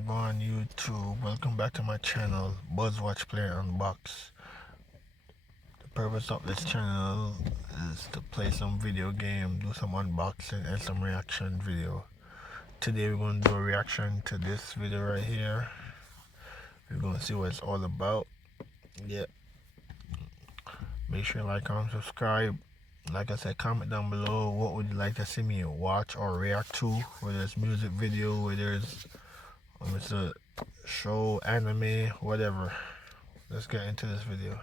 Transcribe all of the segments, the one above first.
Go on YouTube. Welcome back to my channel, Buzzwatch Play Unbox. The purpose of this channel is to play some video game, do some unboxing and some reaction video. Today we're going to do a reaction to this video right here. We're going to see what it's all about. Yeah. Make sure you like and subscribe. Like I said, comment down below what would you like to see me watch or react to, whether it's music video, whether it's a show, anime, whatever. Let's get into this video.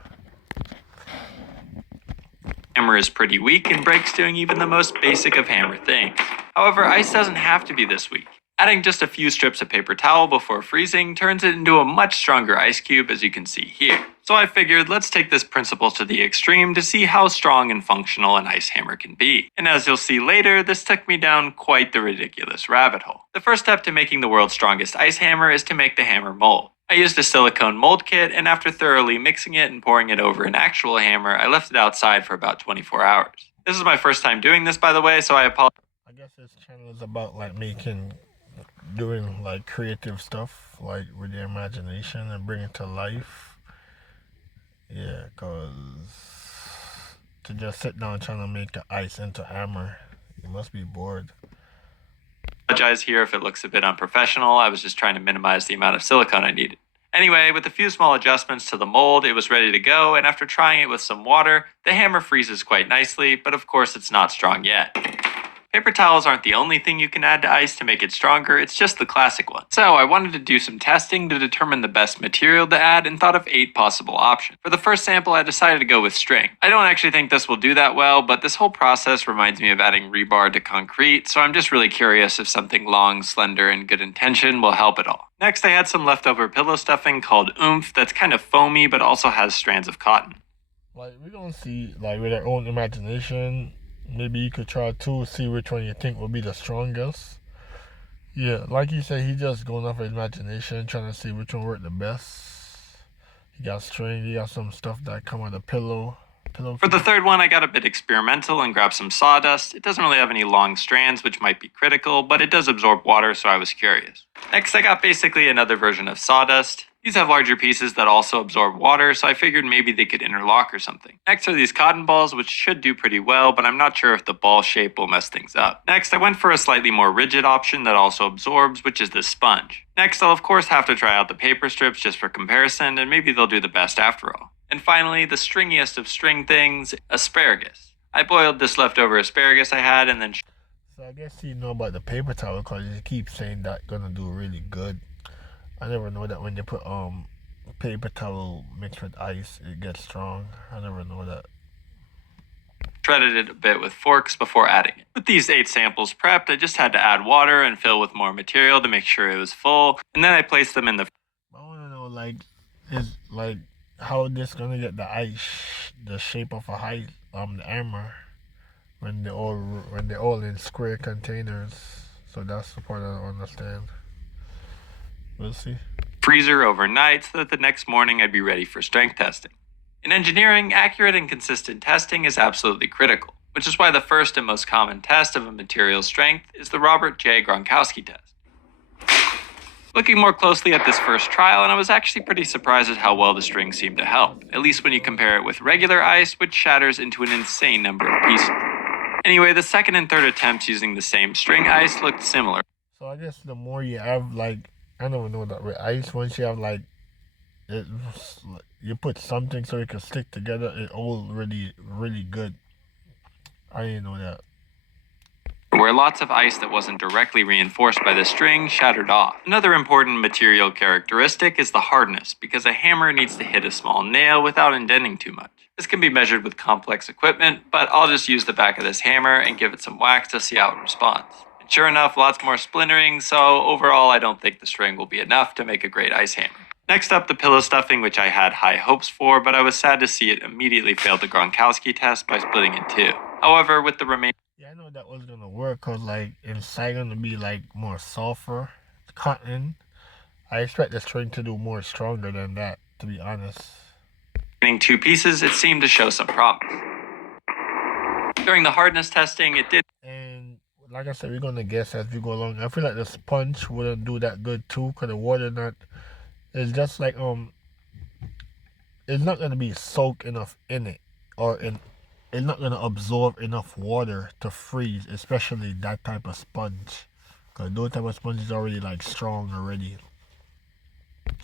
Hammer is pretty weak and breaks doing even the most basic of hammer things. However, ice doesn't have to be this weak. Adding just a few strips of paper towel before freezing turns it into a much stronger ice cube, as you can see here. So I figured let's take this principle to the extreme to see how strong and functional an ice hammer can be. And as you'll see later, this took me down quite the ridiculous rabbit hole. The first step to making the world's strongest ice hammer is to make the hammer mold. I used a silicone mold kit, and after thoroughly mixing it and pouring it over an actual hammer, I left it outside for about 24 hours. This is my first time doing this, by the way, so I apologize. I guess this channel is about doing like creative stuff, like with your imagination and bring it to life. Yeah, cause to just sit down trying to make the ice into hammer, you must be bored. Apologize here if it looks a bit unprofessional. I was just trying to minimize the amount of silicone I needed. Anyway, with a few small adjustments to the mold, it was ready to go, and after trying it with some water, the hammer freezes quite nicely, but of course it's not strong yet. Paper towels aren't the only thing you can add to ice to make it stronger, it's just the classic one. So I wanted to do some testing to determine the best material to add and thought of 8 possible options. For the first sample, I decided to go with string. I don't actually think this will do that well, but this whole process reminds me of adding rebar to concrete, so I'm just really curious if something long, slender, and good intention will help at all. Next, I had some leftover pillow stuffing called oomph that's kind of foamy but also has strands of cotton. Like, we're gonna see, like, with our own imagination. Maybe you could try to see which one you think will be the strongest. Yeah, like you said, he just going off of imagination, trying to see which one worked the best. He got string, he got some stuff that come with a pillow. For the third one, I got a bit experimental and grabbed some sawdust. It doesn't really have any long strands, which might be critical, but it does absorb water, so I was curious. Next, I got basically another version of sawdust. These have larger pieces that also absorb water, so I figured maybe they could interlock or something. Next are these cotton balls, which should do pretty well, but I'm not sure if the ball shape will mess things up. Next, I went for a slightly more rigid option that also absorbs, which is this sponge. Next, I'll of course have to try out the paper strips just for comparison, and maybe they'll do the best after all. And finally, the stringiest of string things, asparagus. I boiled this leftover asparagus I had and then... So I guess you know about the paper towel because you keep saying that gonna do really good. I never know that when you put paper towel mixed with ice, it gets strong. I never know that. Shredded it a bit with forks before adding it. With these 8 samples prepped, I just had to add water and fill with more material to make sure it was full, and then I placed them in the... I wanna know, how this gonna get the ice, the shape of the hammer, when they're all in square containers. So that's the part I don't understand. We'll see. Freezer overnight so that the next morning I'd be ready for strength testing. In engineering, accurate and consistent testing is absolutely critical, which is why the first and most common test of a material's strength is the Robert J. Gronkowski test. Looking more closely at this first trial, and I was actually pretty surprised at how well the string seemed to help, at least when you compare it with regular ice, which shatters into an insane number of pieces. Anyway, the second and third attempts using the same string ice looked similar. So I guess the more you have, I don't know that with ice, once you have you put something so it can stick together, it all really, really good. I didn't know that. Where lots of ice that wasn't directly reinforced by the string shattered off. Another important material characteristic is the hardness, because a hammer needs to hit a small nail without indenting too much. This can be measured with complex equipment, but I'll just use the back of this hammer and give it some wax to see how it responds. Sure enough, lots more splintering, so overall I don't think the string will be enough to make a great ice hammer. Next up, the pillow stuffing, which I had high hopes for, but I was sad to see it immediately fail the Gronkowski test by splitting in 2. However, with the remaining... Yeah, I know that was gonna work, cause inside gonna be more sulfur, cotton. I expect the string to do more stronger than that, to be honest. 2 pieces, it seemed to show some promise. During the hardness testing, it did... And like I said, we're gonna guess as we go along. I feel like the sponge wouldn't do that good too, because the water not. It's just like it's not gonna be soaked enough in it, or in. It's not gonna absorb enough water to freeze, especially that type of sponge, because those type of sponges are already like strong already.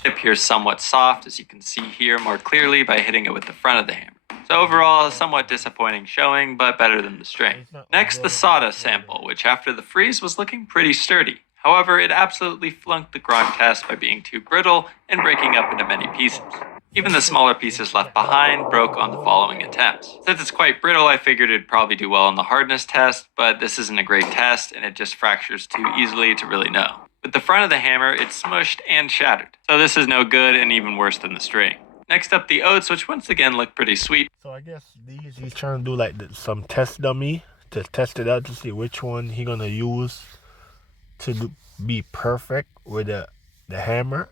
It appears somewhat soft, as you can see here more clearly by hitting it with the front of the hammer. So overall, a somewhat disappointing showing, but better than the string. Next, the sawdust sample, which after the freeze was looking pretty sturdy. However, it absolutely flunked the Gronk test by being too brittle and breaking up into many pieces. Even the smaller pieces left behind broke on the following attempts. Since it's quite brittle, I figured it'd probably do well on the hardness test, but this isn't a great test and it just fractures too easily to really know. With the front of the hammer, it smushed and shattered. So this is no good and even worse than the string. Next up, the oats, which once again look pretty sweet. So I guess he's trying to do like some test dummy to test it out to see which one he gonna use to be perfect with the hammer.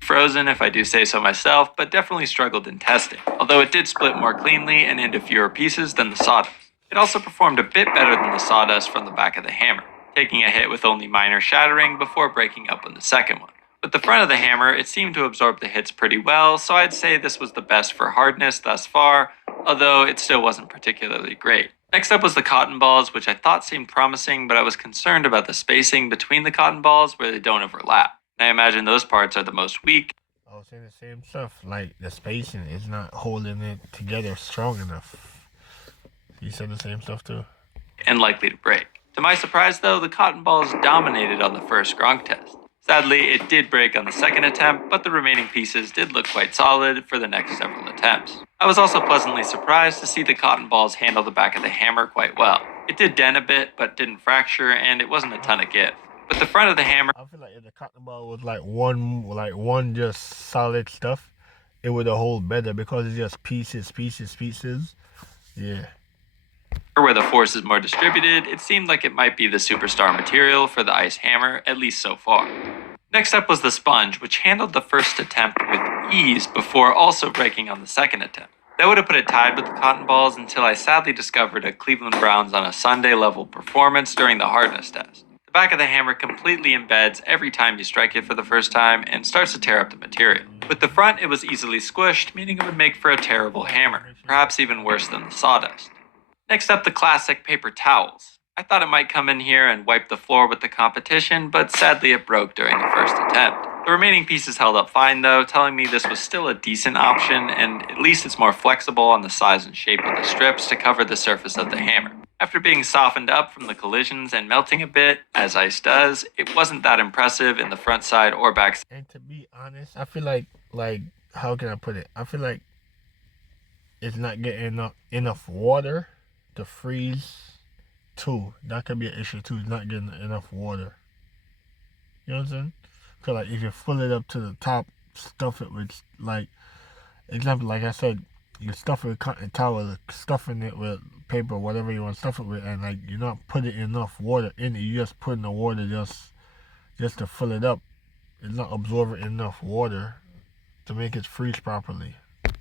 Frozen, if I do say so myself, but definitely struggled in testing, although it did split more cleanly and into fewer pieces than the sawdust. It also performed a bit better than the sawdust from the back of the hammer, taking a hit with only minor shattering before breaking up on the second one. With the front of the hammer, it seemed to absorb the hits pretty well, so I'd say this was the best for hardness thus far, although it still wasn't particularly great. Next up was the cotton balls, which I thought seemed promising, but I was concerned about the spacing between the cotton balls where they don't overlap. And I imagine those parts are the most weak. I was saying the same stuff, like the spacing is not holding it together strong enough. You said the same stuff too? And likely to break. To my surprise though, the cotton balls dominated on the first Gronk test. Sadly, it did break on the second attempt, but the remaining pieces did look quite solid for the next several attempts. I was also pleasantly surprised to see the cotton balls handle the back of the hammer quite well. It did dent a bit, but didn't fracture, and it wasn't a ton of give. With the front of the hammer, I feel like if the cotton ball was like one just solid stuff, it would hold better because it's just pieces. Yeah. where the force is more distributed, it seemed like it might be the superstar material for the ice hammer, at least so far. Next up was the sponge, which handled the first attempt with ease before also breaking on the second attempt. That would have put it tied with the cotton balls until I sadly discovered a Cleveland Browns on a Sunday level performance during the hardness test. The back of the hammer completely embeds every time you strike it for the first time and starts to tear up the material. With the front, it was easily squished, meaning it would make for a terrible hammer, perhaps even worse than the sawdust. Next up, the classic paper towels. I thought it might come in here and wipe the floor with the competition, but sadly it broke during the first attempt. The remaining pieces held up fine though, telling me this was still a decent option, and at least it's more flexible on the size and shape of the strips to cover the surface of the hammer. After being softened up from the collisions and melting a bit, as ice does, it wasn't that impressive in the front side or back side. And to be honest, I feel like how can I put it? I feel like it's not getting enough water to freeze too. That could be an issue too, not getting enough water. You know what I'm saying? Cause like if you fill it up to the top, stuff it with example, like I said, you stuff it with cotton towel, stuffing it with paper, whatever you want to stuff it with, and like you're not putting enough water in it. You just putting the water just to fill it up. It's not absorbing enough water to make it freeze properly.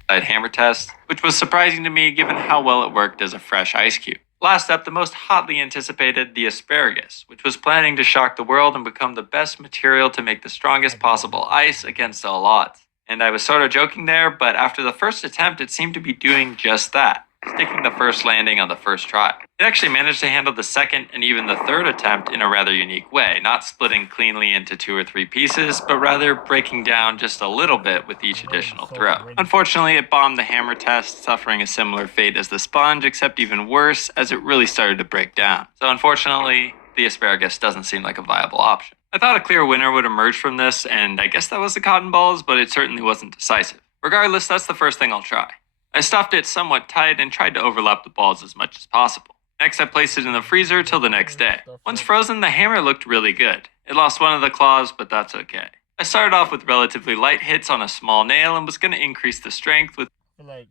Hammer test, which was surprising to me given how well it worked as a fresh ice cube. Last up, the most hotly anticipated, the asparagus, which was planning to shock the world and become the best material to make the strongest possible ice against all odds. And I was sort of joking there, but after the first attempt, it seemed to be doing just that, sticking the first landing on the first try. It actually managed to handle the second and even the third attempt in a rather unique way, not splitting cleanly into 2 or 3 pieces, but rather breaking down just a little bit with each additional throw. Unfortunately, it bombed the hammer test, suffering a similar fate as the sponge, except even worse, as it really started to break down. So unfortunately, the asparagus doesn't seem like a viable option. I thought a clear winner would emerge from this, and I guess that was the cotton balls, but it certainly wasn't decisive. Regardless, that's the first thing I'll try. I stuffed it somewhat tight and tried to overlap the balls as much as possible. Next, I placed it in the freezer till the next day. Once frozen, the hammer looked really good. It lost one of the claws, but that's okay. I started off with relatively light hits on a small nail and was going to increase the strength with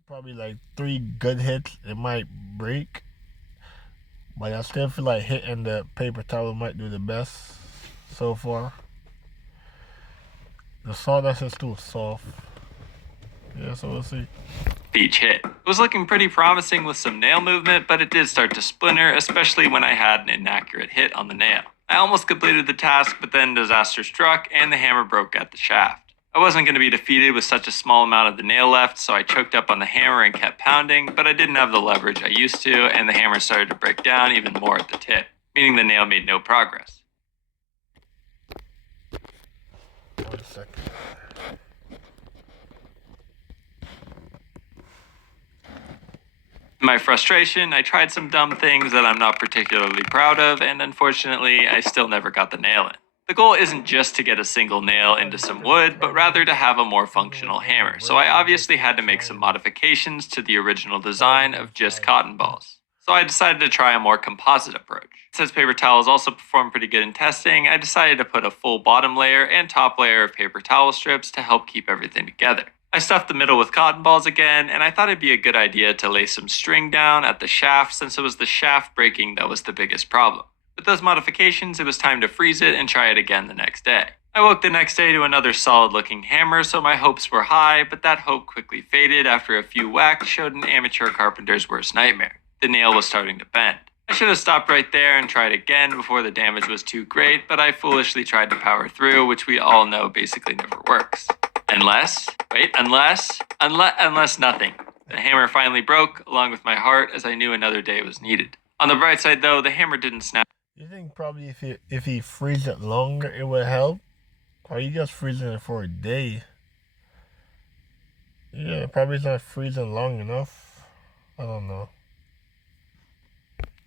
probably 3 good hits. It might break, but I still feel like hitting the paper towel might do the best so far. The sawdust is too soft. Yeah, so we'll see. each hit. It was looking pretty promising with some nail movement, but it did start to splinter, especially when I had an inaccurate hit on the nail. I almost completed the task, but then disaster struck and the hammer broke at the shaft. I wasn't going to be defeated with such a small amount of the nail left, so I choked up on the hammer and kept pounding, but I didn't have the leverage I used to, and the hammer started to break down even more at the tip, meaning the nail made no progress. 1 second. In my frustration, I tried some dumb things that I'm not particularly proud of, and unfortunately, I still never got the nail in. The goal isn't just to get a single nail into some wood, but rather to have a more functional hammer, so I obviously had to make some modifications to the original design of just cotton balls. So I decided to try a more composite approach. Since paper towels also perform pretty good in testing, I decided to put a full bottom layer and top layer of paper towel strips to help keep everything together. I stuffed the middle with cotton balls again, and I thought it'd be a good idea to lay some string down at the shaft since it was the shaft breaking that was the biggest problem. With those modifications, it was time to freeze it and try it again the next day. I woke the next day to another solid-looking hammer, so my hopes were high, but that hope quickly faded after a few whacks showed an amateur carpenter's worst nightmare. The nail was starting to bend. I should have stopped right there and tried again before the damage was too great, but I foolishly tried to power through, which we all know basically never works. Unless nothing. The hammer finally broke, along with my heart, as I knew another day was needed. On the bright side though, the hammer didn't snap. You think probably if he freeze it longer, it would help? Or you just freezing it for a day? Yeah, probably it's not freezing long enough. I don't know.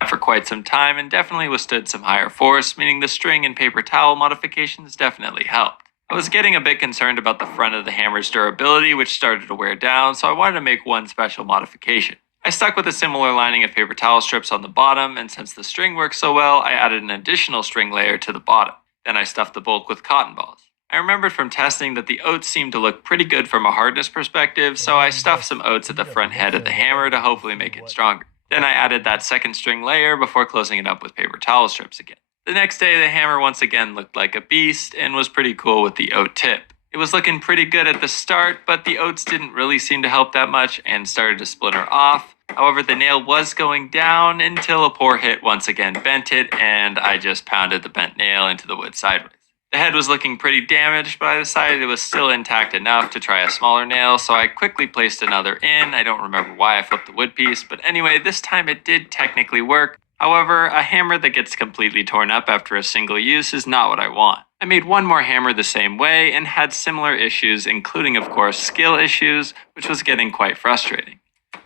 For quite some time and definitely withstood some higher force, meaning the string and paper towel modifications definitely helped. I was getting a bit concerned about the front of the hammer's durability, which started to wear down, so I wanted to make one special modification. I stuck with a similar lining of paper towel strips on the bottom, and since the string worked so well, I added an additional string layer to the bottom. Then I stuffed the bulk with cotton balls. I remembered from testing that the oats seemed to look pretty good from a hardness perspective, so I stuffed some oats at the front head of the hammer to hopefully make it stronger. Then I added that second string layer before closing it up with paper towel strips again. The next day, the hammer once again looked like a beast and was pretty cool with the oat tip. It was looking pretty good at the start, but the oats didn't really seem to help that much and started to splinter off. However, the nail was going down until a poor hit once again bent it, and I just pounded the bent nail into the wood sideways. The head was looking pretty damaged, but I decided it was still intact enough to try a smaller nail, so I quickly placed another in. I don't remember why I flipped the wood piece, but anyway, this time it did technically work. However, a hammer that gets completely torn up after a single use is not what I want. I made one more hammer the same way and had similar issues, including of course skill issues, which was getting quite frustrating.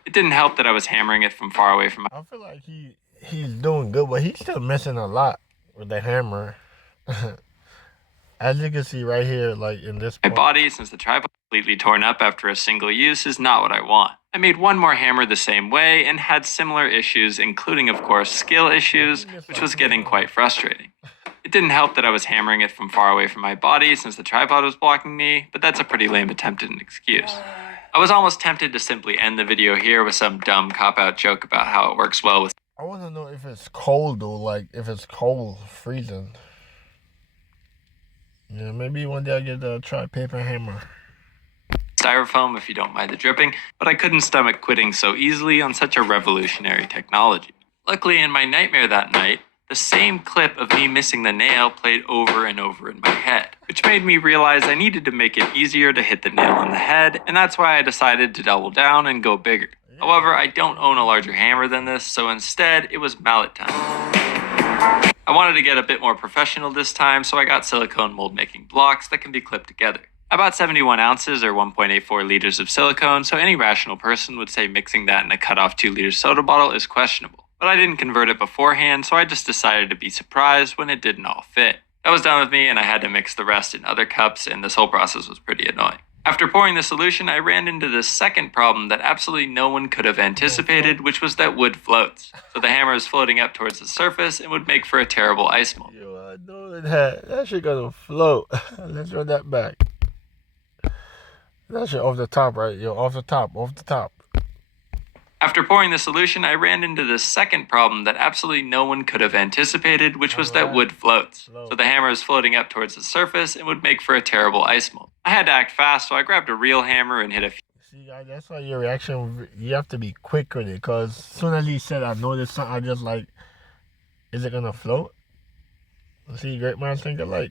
It didn't help that I was hammering it from far away from my... I feel like he's doing good, but he's still missing a lot with the hammer. As you can see right here, like in this My body, since the tripod completely torn up after a single use, is not what I want. I made one more hammer the same way and had similar issues, including of course skill issues, which was getting quite frustrating. It didn't help that I was hammering it from far away from my body since the tripod was blocking me, but that's a pretty lame attempt at an excuse. I was almost tempted to simply end the video here with some dumb cop-out joke about how it works well with... I want to know if it's cold though, like if it's cold, freezing. Yeah, maybe one day I'll get a try paper hammer. Styrofoam if you don't mind the dripping, but I couldn't stomach quitting so easily on such a revolutionary technology. Luckily, in my nightmare that night, the same clip of me missing the nail played over and over in my head, which made me realize I needed to make it easier to hit the nail on the head, and that's why I decided to double down and go bigger. However, I don't own a larger hammer than this, so instead, it was mallet time. I wanted to get a bit more professional this time, so I got silicone mold making blocks that can be clipped together. I bought 71 ounces or 1.84 liters of silicone, so any rational person would say mixing that in a cut-off 2-liter soda bottle is questionable. But I didn't convert it beforehand, so I just decided to be surprised when it didn't all fit. That was done with me, and I had to mix the rest in other cups, and this whole process was pretty annoying. After pouring the solution, I ran into the second problem that absolutely no one could have anticipated, which was that wood floats. So the hammer is floating up towards the surface and would make for a terrible ice mold. Yo, I know that shit gonna float. Let's run that back. That shit off the top, right? Yo, off the top. After pouring the solution, I ran into the second problem that absolutely no one could have anticipated, which was that wood floats. So the hammer is floating up towards the surface and would make for a terrible ice mold. I had to act fast, so I grabbed a real hammer and hit a few. See, guys, that's why your reaction, you have to be quick with it. Because as soon as he said, I noticed something, I just like, is it going to float? See, great minds think alike.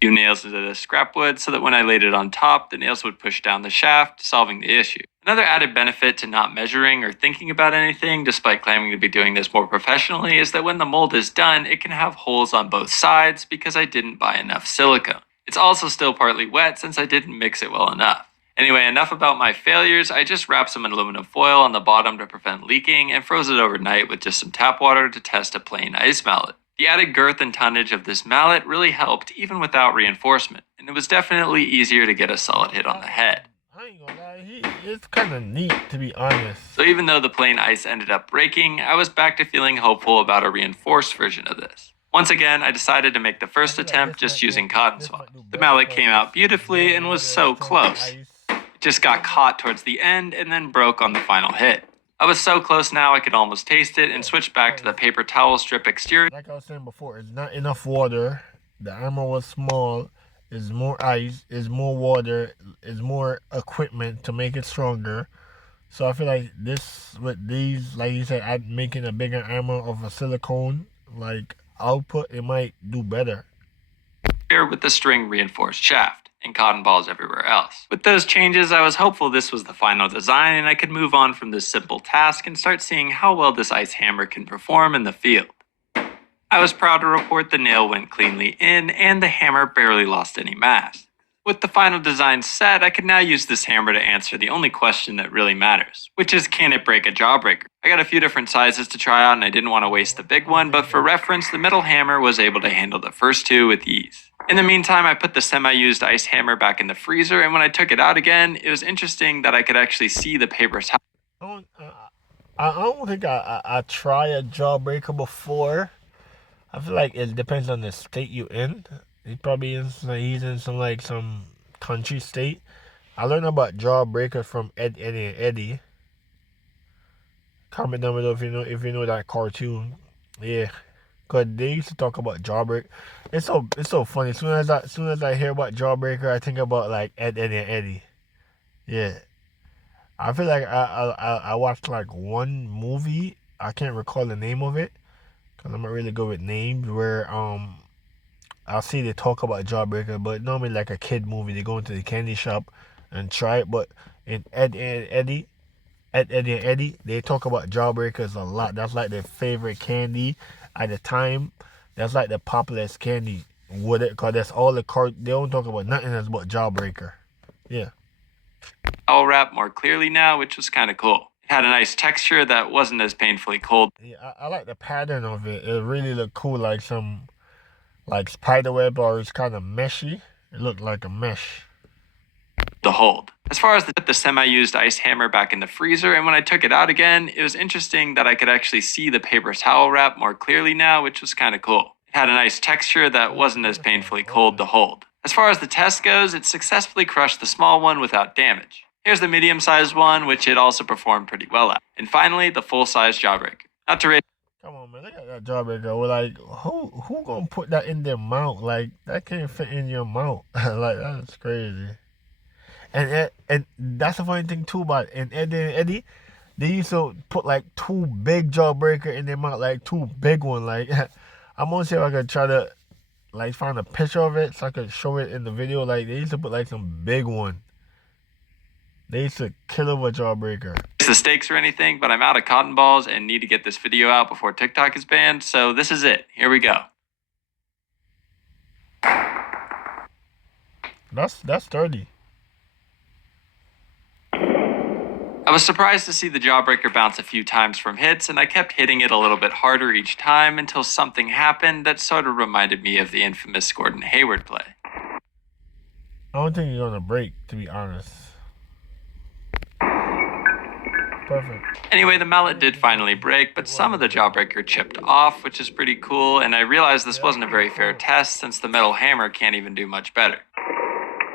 Few nails into the scrap wood so that when I laid it on top, the nails would push down the shaft, solving the issue. Another added benefit to not measuring or thinking about anything, despite claiming to be doing this more professionally, is that when the mold is done, it can have holes on both sides because I didn't buy enough silicone. It's also still partly wet since I didn't mix it well enough. Anyway, enough about my failures. I just wrapped some aluminum foil on the bottom to prevent leaking and froze it overnight with just some tap water to test a plain ice mallet. The added girth and tonnage of this mallet really helped even without reinforcement, and it was definitely easier to get a solid hit on the head. I ain't gonna lie, it's kind of neat, to be honest. So even though the plain ice ended up breaking, I was back to feeling hopeful about a reinforced version of this. Once again, I decided to make the first attempt just using cotton swab. The mallet came out beautifully and was so close. It just got caught towards the end and then broke on the final hit. I was so close now I could almost taste it and switched back to the paper towel strip exterior. Like I was saying before, it's not enough water. The armor was small. It's more ice. It's more water. It's more equipment to make it stronger. So I feel like this, with these, like you said, I'm making a bigger armor of a silicone, like output, it might do better. With the string reinforced shaft and cotton balls everywhere else. With those changes, I was hopeful this was the final design and I could move on from this simple task and start seeing how well this ice hammer can perform in the field. I was proud to report the nail went cleanly in and the hammer barely lost any mass. With the final design set, I could now use this hammer to answer the only question that really matters, which is, can it break a jawbreaker? I got a few different sizes to try out and I didn't want to waste the big one, but for reference, the metal hammer was able to handle the first two with ease. In the meantime, I put the semi-used ice hammer back in the freezer, and when I took it out again, it was interesting that I could actually see the paper towel. I don't think I tried a jawbreaker before. I feel like it depends on the state you in. He's in some country state. I learned about jawbreaker from Eddie and Eddie. Comment down below if you know that cartoon. Yeah, cause they used to talk about jawbreaker. It's so funny. As soon as I hear about jawbreaker, I think about like Eddie and Eddie. Yeah, I feel like I watched like one movie. I can't recall the name of it, cause I'm not really good with names. Where I'll see they talk about Jawbreaker, but normally like a kid movie, they go into the candy shop and try it. But in Eddie and Eddie, they talk about Jawbreakers a lot. That's like their favorite candy at the time. That's like the popularest candy with it, cause that's all they don't talk about nothing else but Jawbreaker. Yeah. I'll wrap more clearly now, which was kind of cool. It had a nice texture that wasn't as painfully cold. Yeah, I like the pattern of it. It really looked cool, like some spider web, or it's kind of meshy. It looked like a mesh. The hold. As far as the semi-used ice hammer back in the freezer, and when I took it out again, it was interesting that I could actually see the paper towel wrap more clearly now, which was kind of cool. It had a nice texture that wasn't as painfully cold to hold. As far as the test goes, it successfully crushed the small one without damage. Here's the medium-sized one, which it also performed pretty well at. And finally, the full-size jawbreaker. Not to raise. Come on, man, look at that jawbreaker. We're like, who gonna put that in their mouth? Like, that can't fit in your mouth. Like, that's crazy. And that's the funny thing too about Eddie, they used to put like two big jawbreaker in their mouth, like two big one. Like, I'm gonna see if I could try to like find a picture of it so I could show it in the video. Like, they used to put like some big one. They used to kill over a jawbreaker. The stakes or anything, but I'm out of cotton balls and need to get this video out before TikTok is banned, so this is it. Here we go. That's sturdy. I was surprised to see the jawbreaker bounce a few times from hits, and I kept hitting it a little bit harder each time until something happened that sort of reminded me of the infamous Gordon Hayward play. I don't think you're gonna break, to be honest. Perfect. Anyway, the mallet did finally break, but some of the jawbreaker chipped off, which is pretty cool, and I realized this wasn't a very fair test since the metal hammer can't even do much better.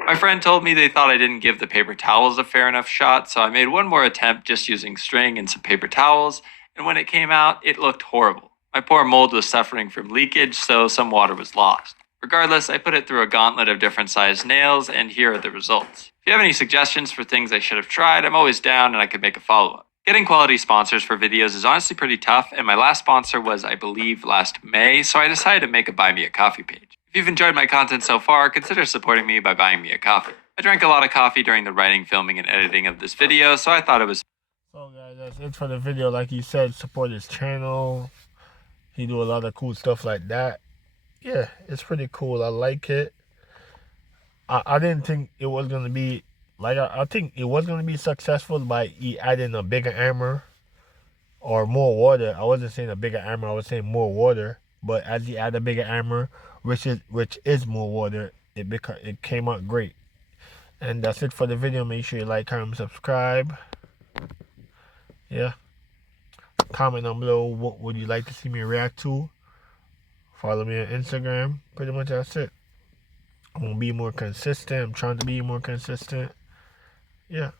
My friend told me they thought I didn't give the paper towels a fair enough shot, so I made one more attempt just using string and some paper towels, and when it came out, it looked horrible. My poor mold was suffering from leakage, so some water was lost. Regardless, I put it through a gauntlet of different sized nails, and here are the results. If you have any suggestions for things I should have tried, I'm always down and I could make a follow up. Getting quality sponsors for videos is honestly pretty tough, and my last sponsor was, I believe, last May, so I decided to make a Buy Me a Coffee page. If you've enjoyed my content so far, consider supporting me by buying me a coffee. I drank a lot of coffee during the writing, filming, and editing of this video, so I thought it was. So guys, that's it for the video. Like he said, support his channel. He do a lot of cool stuff like that. Yeah, it's pretty cool. I like it. I didn't think it was gonna be like I think it was gonna be successful by he adding a bigger hammer or more water. I wasn't saying a bigger hammer, I was saying more water. But as he added a bigger hammer, which is more water, it came out great. And that's it for the video. Make sure you like, comment, subscribe. Yeah. Comment down below what would you like to see me react to. Follow me on Instagram. Pretty much that's it. I'm gonna be more consistent. I'm trying to be more consistent. Yeah.